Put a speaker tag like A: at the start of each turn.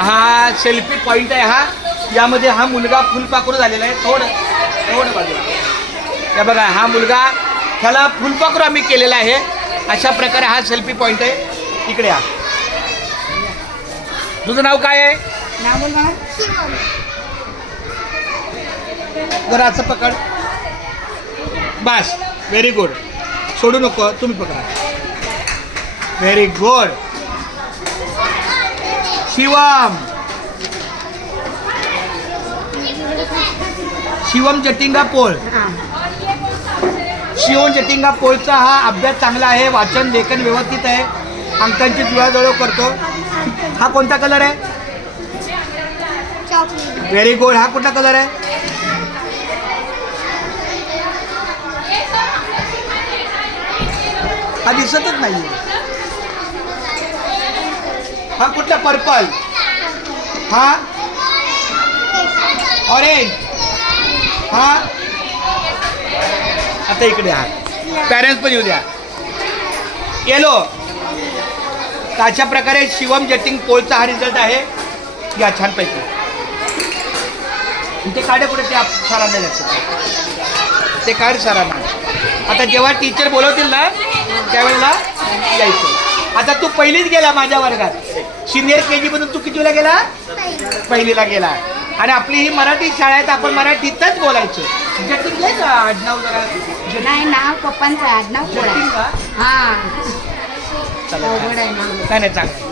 A: हा selfie point आहे हा. यामध्ये हा मुलगा फुलपाखरू झालेला आहे. थोडं थोडं बाजूला. या बघा हा मुलगा ह्याला फुलपाखरू आम्ही केलेला आहे. अशा प्रकारे हा सेल्फी पॉईंट आहे. इकडे हा तुझं नाव काय आहे? असं पकड. बस. व्हेरी गुड सोडू नको. तुम्ही पकडा. Very good Shivam. Shivam Jatinga Pol. Shivam Jatinga पोळचा हा अभ्यास चांगला आहे वाचन लेखन व्यवस्थित आहे. अंकांची जुळाजुळव करतो. हा कोणता कलर आहे? व्हेरी गुड हा कुठला कलर आहे? हा दिसतच नाही हा कुठला पर्पल? हा? ऑरेंज हा? आता इकडे हा. पॅरेंट्स पण येऊ द्या. येलो तर अशा प्रकारे शिवम जटिंग पोलचा हा रिझल्ट आहे. या छानपैकी ते काढे कुठे ते सरांना द्यायचं ते काढ सरांना आता जेव्हा टीचर बोलवतील ना त्यावेळेला यायचं. आता तू पहिलीच गेला माझ्या वर्गात. सिनियर के जी मधून तू कितीला गेला? पहिलीला गेला. आणि आपली ही मराठी शाळा आहे तर आपण मराठीतच बोलायचं. का आडनाव जरा?
B: नाही नाव पप्पांचं आडनाव
A: का?
B: हां.
A: चला.
B: अवघड आहे नाव.
A: नाही नाही चांगलं.